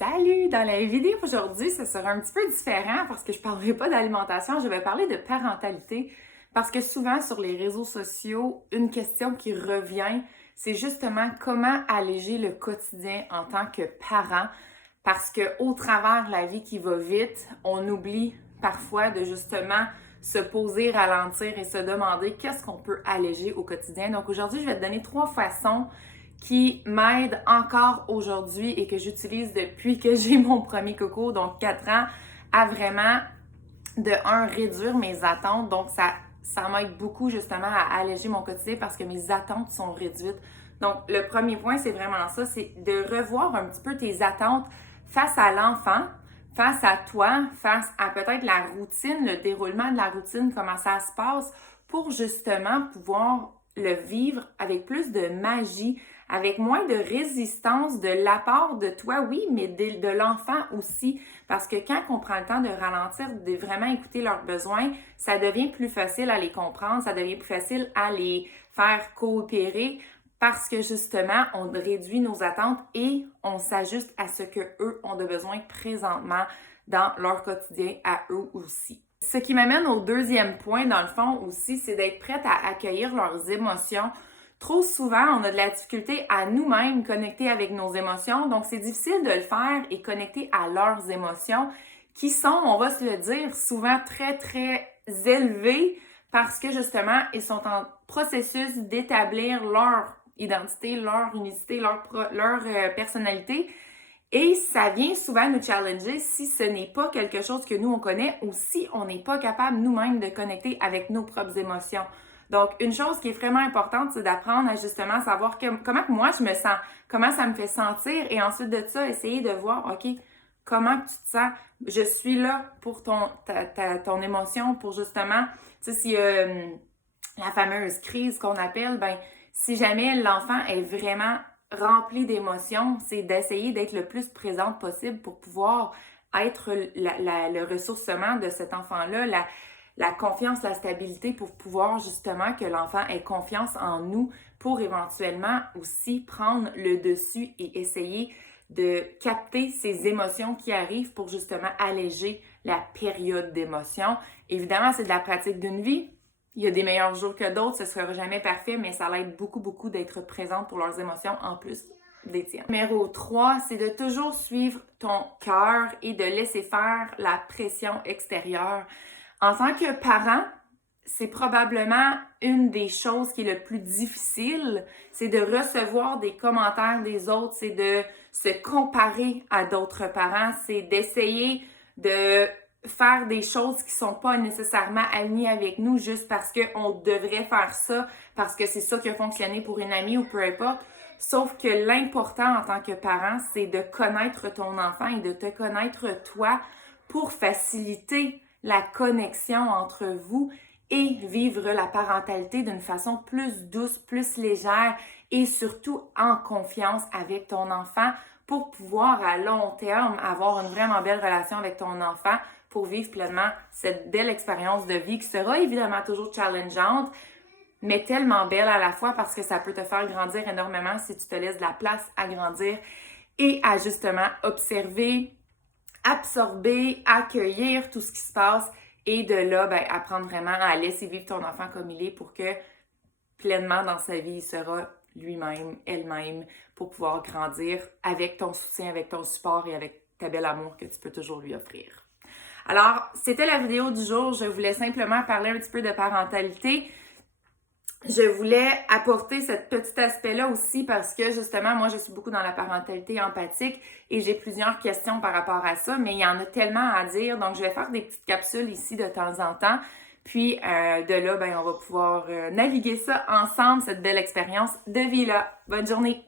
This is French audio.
Salut! Dans la vidéo aujourd'hui, ce sera un petit peu différent parce que je ne parlerai pas d'alimentation, je vais parler de parentalité parce que souvent sur les réseaux sociaux, une question qui revient, c'est justement comment alléger le quotidien en tant que parent parce qu'au travers de la vie qui va vite, on oublie parfois de justement se poser, ralentir et se demander qu'est-ce qu'on peut alléger au quotidien. Donc aujourd'hui, je vais te donner 3 façons qui m'aide encore aujourd'hui et que j'utilise depuis que j'ai mon premier coco, donc 4 ans, à vraiment, réduire mes attentes. Donc, ça m'aide beaucoup justement à alléger mon quotidien parce que mes attentes sont réduites. Donc, le premier point, c'est vraiment ça, c'est de revoir un petit peu tes attentes face à l'enfant, face à toi, face à peut-être la routine, le déroulement de la routine, comment ça se passe, pour justement pouvoir le vivre avec plus de magie, avec moins de résistance de la part de toi, oui, mais de l'enfant aussi. Parce que quand on prend le temps de ralentir, de vraiment écouter leurs besoins, ça devient plus facile à les comprendre, ça devient plus facile à les faire coopérer parce que justement, on réduit nos attentes et on s'ajuste à ce que eux ont de besoin présentement dans leur quotidien à eux aussi. Ce qui m'amène au deuxième point, dans le fond aussi, c'est d'être prête à accueillir leurs émotions. Trop souvent, on a de la difficulté à nous-mêmes connecter avec nos émotions, donc c'est difficile de le faire et connecter à leurs émotions qui sont, on va se le dire, souvent très, très élevées parce que justement, ils sont en processus d'établir leur identité, leur unicité, leur personnalité. Et ça vient souvent nous challenger si ce n'est pas quelque chose que nous, on connaît ou si on n'est pas capable nous-mêmes de connecter avec nos propres émotions. Donc, une chose qui est vraiment importante, c'est d'apprendre à justement savoir comment moi je me sens, comment ça me fait sentir et ensuite de ça, essayer de voir, OK, comment tu te sens? Je suis là pour ton émotion, pour justement, tu sais, si la fameuse crise qu'on appelle, ben si jamais l'enfant est vraiment rempli d'émotions, c'est d'essayer d'être le plus présente possible pour pouvoir être le ressourcement de cet enfant-là, la confiance, la stabilité pour pouvoir justement que l'enfant ait confiance en nous pour éventuellement aussi prendre le dessus et essayer de capter ces émotions qui arrivent pour justement alléger la période d'émotion. Évidemment, c'est de la pratique d'une vie. Il y a des meilleurs jours que d'autres, ce ne sera jamais parfait, mais ça l'aide beaucoup, beaucoup d'être présente pour leurs émotions en plus des tiennes. Numéro 3, c'est de toujours suivre ton cœur et de laisser faire la pression extérieure. En tant que parent, c'est probablement une des choses qui est le plus difficile, c'est de recevoir des commentaires des autres, c'est de se comparer à d'autres parents, c'est d'essayer de faire des choses qui sont pas nécessairement alignées avec nous juste parce qu'on devrait faire ça, parce que c'est ça qui a fonctionné pour une amie ou peu importe. Sauf que l'important en tant que parent, c'est de connaître ton enfant et de te connaître toi pour faciliter la connexion entre vous et vivre la parentalité d'une façon plus douce, plus légère et surtout en confiance avec ton enfant pour pouvoir à long terme avoir une vraiment belle relation avec ton enfant pour vivre pleinement cette belle expérience de vie qui sera évidemment toujours challengeante, mais tellement belle à la fois parce que ça peut te faire grandir énormément si tu te laisses de la place à grandir et à justement observer, absorber, accueillir tout ce qui se passe et de là, apprendre vraiment à laisser vivre ton enfant comme il est pour que pleinement dans sa vie, il sera lui-même, elle-même pour pouvoir grandir avec ton soutien, avec ton support et avec ta belle amour que tu peux toujours lui offrir. Alors, c'était la vidéo du jour. Je voulais simplement parler un petit peu de parentalité. Je voulais apporter ce petit aspect-là aussi parce que justement, moi, je suis beaucoup dans la parentalité empathique et j'ai plusieurs questions par rapport à ça, mais il y en a tellement à dire. Donc, je vais faire des petites capsules ici de temps en temps. Puis, de là, on va pouvoir naviguer ça ensemble, cette belle expérience de vie-là. Bonne journée!